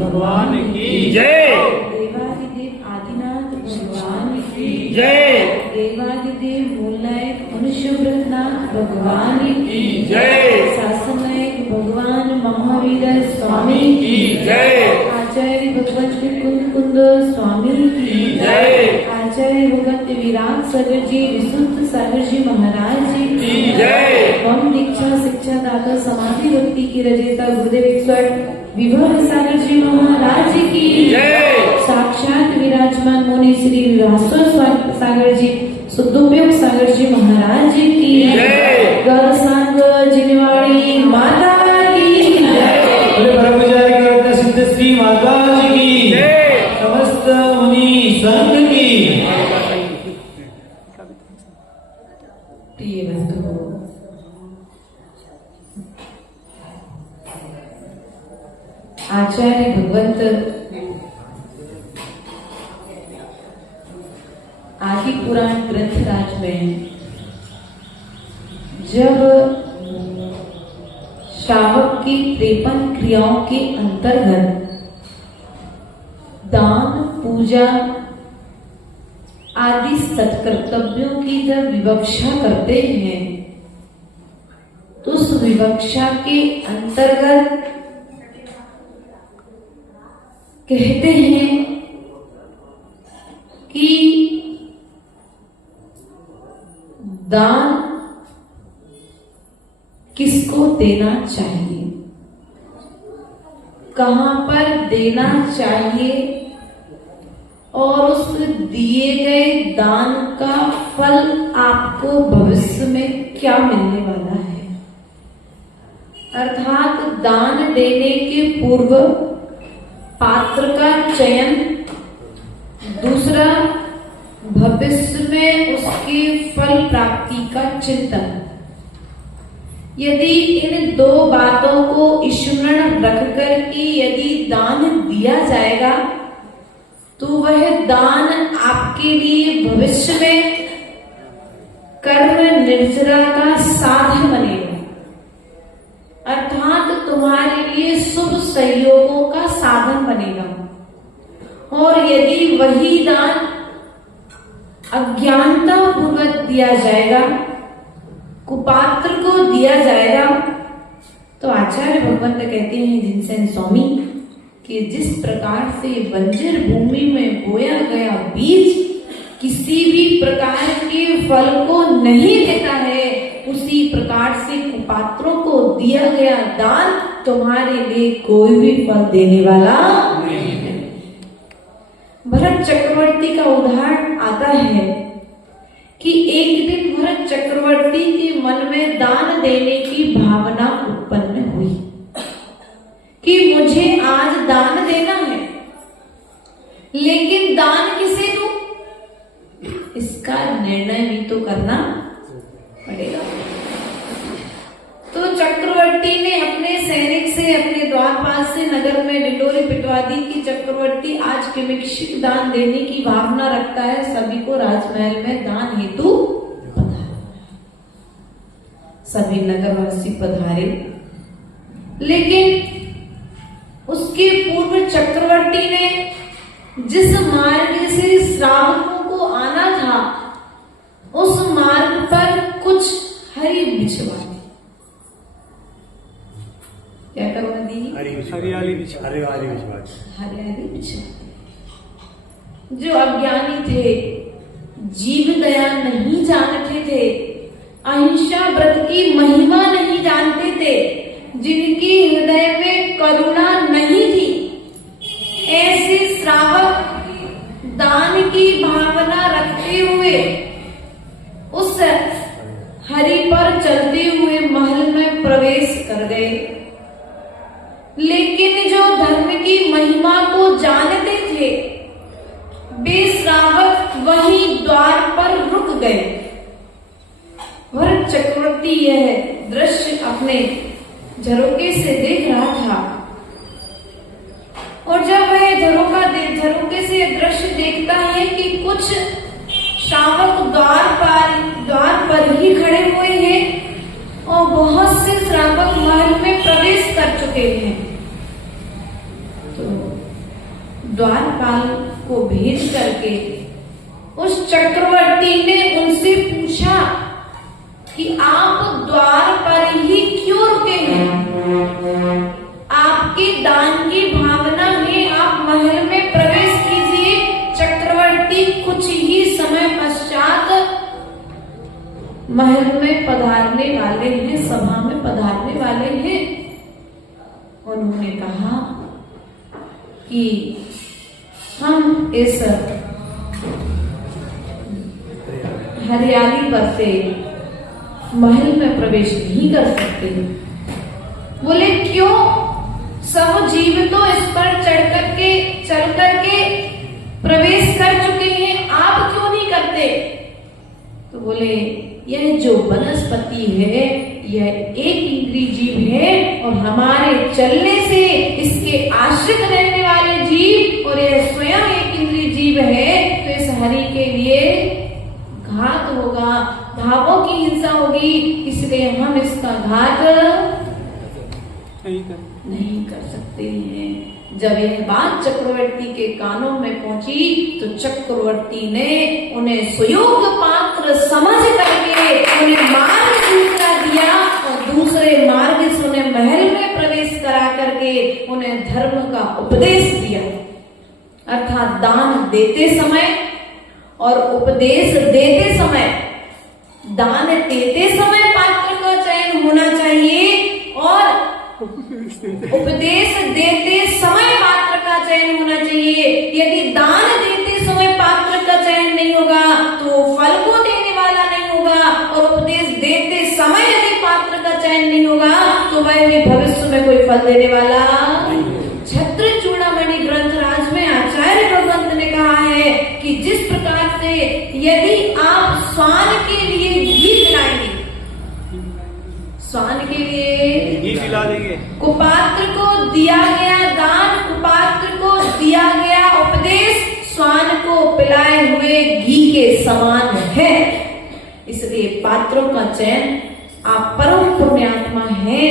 भगवान की जय। देवादिदेव आदिनाथ भगवान की जय। देवादिदेव मूलनायक मनुष्य व्रतनाथ भगवान की जय। शासनायक भगवान महावीर स्वामी की जय। आचार्य भगवंत कुंद स्वामी की जय। आचार्य भगवंत विराट सागर जी विशुद्ध सागर जी महाराज जी की जय। वम दीक्षा शिक्षा दाता समाधि भक्ति की रचयिता गुरुदेव 108 विभव सागर जी महाराज की जय। साक्षात विराजमान मुनि श्री विभास्वर सागर जी शुद्धोपयोग सागर जी महाराज की जय। गौर सांग जिनवाड़ी माता की जय। ब्रह्मचारी सिद्ध श्री माता जी की जय। समस्त मुनि संघ की। प्रिय बंधुओं, आचार्य भगवंत आदि पुराण ग्रंथराज में जब श्रावक की 53 क्रियाओं के अंतर्गत दान पूजा आदि सत्कर्तव्यों की जब विवक्षा करते हैं तो उस विवक्षा के अंतर्गत कहते हैं कि दान किसको देना चाहिए, कहां पर देना चाहिए और उस दिए गए दान का फल आपको भविष्य में क्या मिलने वाला है। अर्थात दान देने के पूर्व पात्र का चयन, दूसरा भविष्य में उसके फल प्राप्ति का चिंतन। यदि इन दो बातों को स्मरण रखकर के यदि दान दिया जाएगा तो वह दान आपके लिए भविष्य में कर्म निर्जरा का साधन बनेगा, अर्थात तुम्हारे लिए शुभ सहयोगों का साधन बनेगा। और यदि वही दान अज्ञानता पूर्वक दिया जाएगा, कुपात्र को दिया जाएगा, तो आचार्य भगवंत कहते हैं जिनसे स्वामी कि जिस प्रकार से बंजर भूमि में बोया गया बीज किसी भी प्रकार के फल को नहीं देता है, उसी प्रकार से कुपात्रों को दिया गया दान तुम्हारे लिए कोई भी फल देने वाला नहीं है। भरत चक्रवर्ती का उदाहरण आता है कि एक दिन भरत चक्रवर्ती के मन में दान देने की भावना उत्पन्न हुई कि मुझे आज दान देना है, लेकिन दान किसे दूं, इसका निर्णय भी तो करना पड़ेगा। तो चक्रवर्ती ने अपने सैनिक से, अपने द्वारपाल से नगर में डिंडोरी पिटवा दी कि चक्रवर्ती आज किमिक्षिक दान देने की भावना रखता है, सभी को राजमहल में दान हेतु पधारो। सभी नगरवासी पधारे, लेकिन उसके पूर्व चक्रवर्ती ने जिस मार्ग से श्रावकों को आना था उस मार्ग पर कुछ हरी बिछवा दी। क्या करवा दी? हरियाली बिछवा। हरियाली बिछवा। जो अज्ञानी थे, जीव दया नहीं जानते थे, अहिंसा व्रत की महिमा नहीं जानते थे, जिनकी हृदय में करुणा नहीं थी, ऐसे श्रावक दान की भावना रखते हुए उस हरि पर चलते हुए महल में प्रवेश कर गए। लेकिन जो धर्म की महिमा को जानते थे, वे श्रावक वहीं द्वार पर रुक गए। भरत चक्रवर्ती यह दृश्य अपने झरोके से देख रहा था, और जब वह झरोके से दृश्य देखता है कि कुछ श्रावक द्वार पर ही खड़े हुए हैं और बहुत से श्रावक महल में प्रवेश कर चुके हैं, तो द्वारपाल को भेज करके उस चक्रवर्ती ने उनसे पूछा कि आप द्वार पर ही क्यों रुके हैं? आपके दान की भावना है, आप महल में प्रवेश कीजिए। चक्रवर्ती कुछ ही समय पश्चात महल में पधारने वाले हैं, सभा में पधारने वाले हैं। उन्होंने कहा कि हम इस हरियाली पर से महल में प्रवेश नहीं कर सकते। बोले क्यों? सब जीव तो इस पर चढ़ करके प्रवेश कर चुके हैं, आप क्यों नहीं करते? तो बोले यह जो वनस्पति है यह एक इंद्रिय जीव है, और हमारे चलने से इसके आश्रित रहने वाले जीव, और यह स्वयं एक इंद्रिय जीव है, तो इस हरि के लिए घात होगा, भावों की हिंसा होगी, इसलिए हम इसका घात नहीं कर सकते हैं। जब यह बात चक्रवर्ती के कानों में पहुंची तो चक्रवर्ती ने उन्हें सुयोग्य पात्र समझ करके उन्हें मार्ग दूसरा दिया, और दूसरे मार्ग से उन्हें महल में प्रवेश करा करके उन्हें धर्म का उपदेश दिया। अर्थात दान देते समय और उपदेश देते समय, दान देते समय पात्र का चयन होना चाहिए, और उपदेश देते समय पात्र का चयन होना चाहिए। यदि दान देते समय पात्र का चयन नहीं होगा तो फल को देने वाला नहीं होगा, और उपदेश देते समय यदि पात्र का चयन नहीं होगा तो वह भी भविष्य में कोई फल देने वाला। छत्र चूड़ामणि ग्रंथराज में आचार्य भगवंत ने कहा है कि जिस प्रकार से यदि आप स्वान के लिए घी पिलाएंगे, स्वान के लिए घी पिला देंगे, कुपात्र को दिया गया दान, कुपात्र को दिया गया उपदेश स्वान को पिलाए हुए घी के समान है। इसलिए पात्रों का चयन, आप परम पुण्यात्मा हैं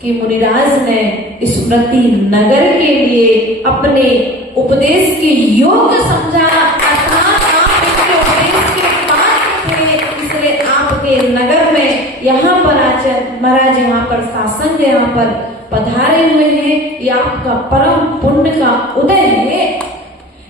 कि मुनिराज ने स्मृति नगर के लिए अपने उपदेश के योग्य समझा, अर्थात आप इसके उपदेश के पात्र थे, इसलिए आपके नगर में यहाँ पर आचार्य महाराज यहाँ पर शासन यहाँ पर पधारे हुए हैं। ये आपका परम पुण्य का उदय है,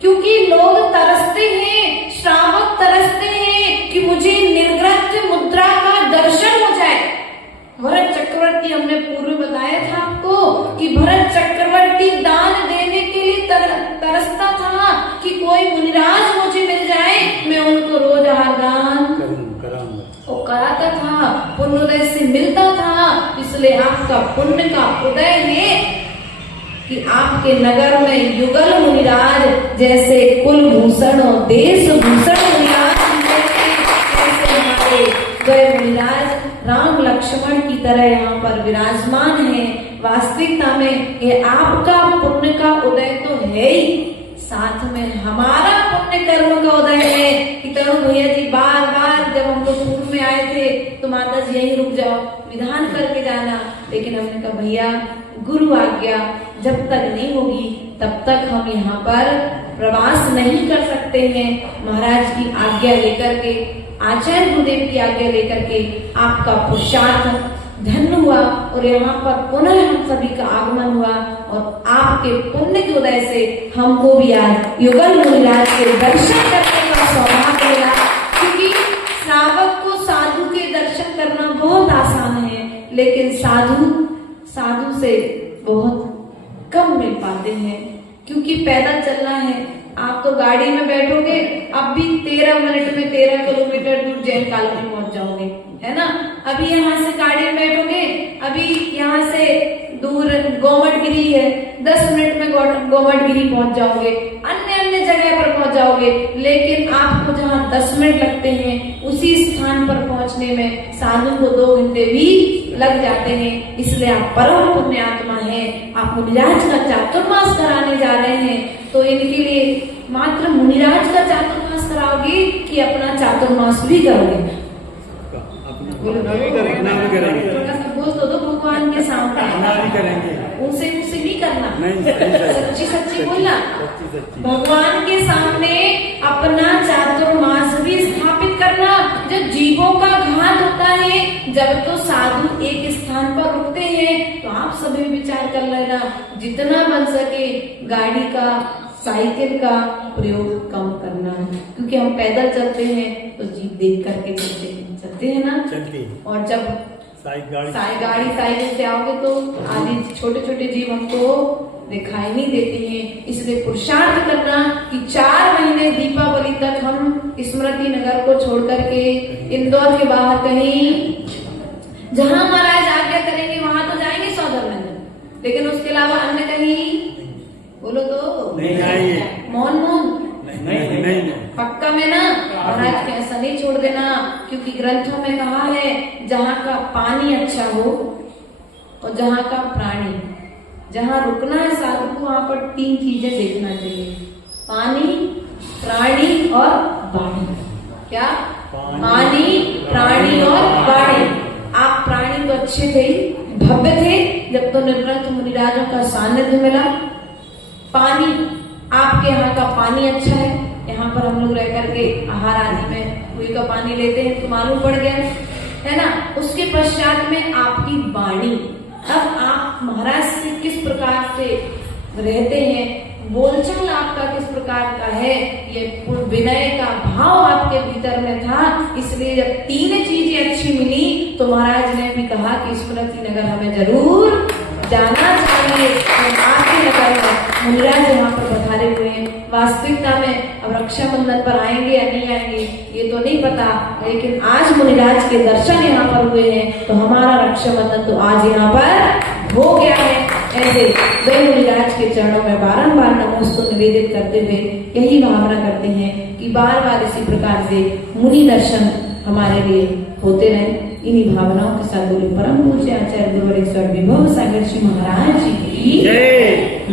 क्योंकि लोग तरसते हैं, श्रावक तरसते हैं कि मुझे निर्ग्रंथ मुद्रा का दर्शन हो जाए। भरत चक्रवर्ती, हमने पूर्व बताया था आपको कि भरत चक्रवर्ती दान देने के लिए तरसता था कि कोई मुनिराज मुझे मिल जाए, मैं उनको रोज आदान कराता था, पुण्योदय से मिलता था। इसलिए आपका पुण्य का उदय है कि आपके नगर में युगल मुनिराज जैसे कुलभूषण और देश भूषण मुनिराज, जैसे हमारे गए मुनिराज राम लक्ष्मण की तरह यहाँ पर विराजमान है। वास्तविकता में ये आपका पुण्य का उदय तो है ही, साथ में हमारा पुण्य कर्म का उदय है कि तरुण भैया जी बार बार जब हम लोग पूर्व में आए थे तो माता जी यहीं रुक जाओ, विधान करके जाना, लेकिन हमने कहा भैया गुरु आज्ञा जब तक नहीं होगी तब तक हम यहाँ पर प्रवास नहीं कर सकते हैं। महाराज की आज्ञा लेकर के, आचार्य गुरुदेव की आज्ञा लेकर के आपका पुरुषार्थ धन्य हुआ, और यहाँ पर पुनः हम सभी का आगमन हुआ, और आपके पुण्य के उदय से हमको भी आज युगल मुनिराज के दर्शन करने का सौभाग्य लेकिन साधु साधु से बहुत कम मिल पाते हैं, क्योंकि पैदल चलना है। आप तो गाड़ी में बैठोगे, अब भी 13 मिनट में 13 किलोमीटर दूर जैन कॉलोनी पहुंच जाओगे, है ना। अभी यहाँ से गाड़ी में बैठोगे, अभी यहाँ से दूर गोमट गिरी है, 10 मिनट में गोमट गिरी पहुंच जाओगे, अन्य अन्य जगह पर पहुंच जाओगे। लेकिन आपको जहाँ 10 मिनट लगते हैं, उसी स्थान पर पहुंचने में साधु को 2 घंटे भी लग जाते हैं। इसलिए आप परम पुण्य आत्मा हैं। आप मुनिराज का चातुर्मास कराने जा रहे हैं, तो इनके लिए मात्र मुनिराज का चातुर्मास कराओगे कि अपना चातुर्मास भी करोगे? थोड़ा सा बोल तो दो भगवान के सामने, उनसे भी करना, सच्ची सच्ची बोलना। भगवान के सामने अपना चातुर्मास भी स्थापित करना। जब जीवों का घात होता है, जब तो साधु एक स्थान पर रुकते हैं, तो आप सभी विचार कर लेना, जितना बन सके गाड़ी का, साइकिल का प्रयोग कम करना, क्योंकि हम पैदल चलते हैं तो जीप देख करके चलते हैं ना। और जब गाड़ी से आओगे तो आदि छोटे छोटे जीव हमको दिखाई नहीं देते हैं। इसलिए पुरुषार्थ करना कि 4 महीने दीपावली तक हम स्मृति नगर को छोड़ करके इंदौर के बाहर कहीं, जहां महाराज आज्ञा करेंगे वहां तो जाएंगे सौदरनगर, लेकिन उसके अलावा अन्य कहीं बोलो तो नहीं जाएंगे। मौन नहीं पक्का में ना। महाराज के ऐसा नहीं छोड़ देना, क्योंकि ग्रंथों में कहा है जहाँ का पानी अच्छा हो और जहाँ का प्राणी, जहाँ रुकना है साधु को वहां पर 3 चीजें देखना चाहिए, पानी, प्राणी और वाणी। क्या? पानी, प्राणी और वाणी। आप प्राणी तो अच्छे थे, भव्य थे, जब तो निर्ग्रंथ मुनिराजों का सानिध्य मिला। पानी, आपके यहाँ का पानी अच्छा है, यहाँ पर हम लोग रह करके आहार आदि में कुएं का पानी लेते हैं तो मालूम पड़ गया, है ना। उसके पश्चात में आपकी वाणी, अब आप महाराज से किस प्रकार से रहते हैं, बोलचाल आपका किस प्रकार का है, ये विनय का भाव आपके भीतर में था। इसलिए जब 3 चीजें अच्छी मिली तो महाराज ने भी कहा कि स्मृति नगर हमें जरूर जाना चाहिए। आपके नगर में मुनिराज यहाँ पर पधारे हुए हैं। वास्तविकता में अब रक्षाबंधन पर आएंगे या नहीं आएंगे ये तो नहीं पता, लेकिन आज मुनिराज के दर्शन यहाँ पर हुए हैं तो हमारा रक्षाबंधन तो आज यहाँ पर हो गया है। ऐसे गए मुनिराज के चरणों में बारंबार नमोस्तु निवेदित करते हुए यही भावना करते हैं कि बार बार इसी प्रकार से मुनि दर्शन हमारे लिए होते रहे। इन्हीं भावनाओं के साथ बोले परम पूज्य आचार्य देवरेश्वर विभव सागर जी महाराज जी की जय।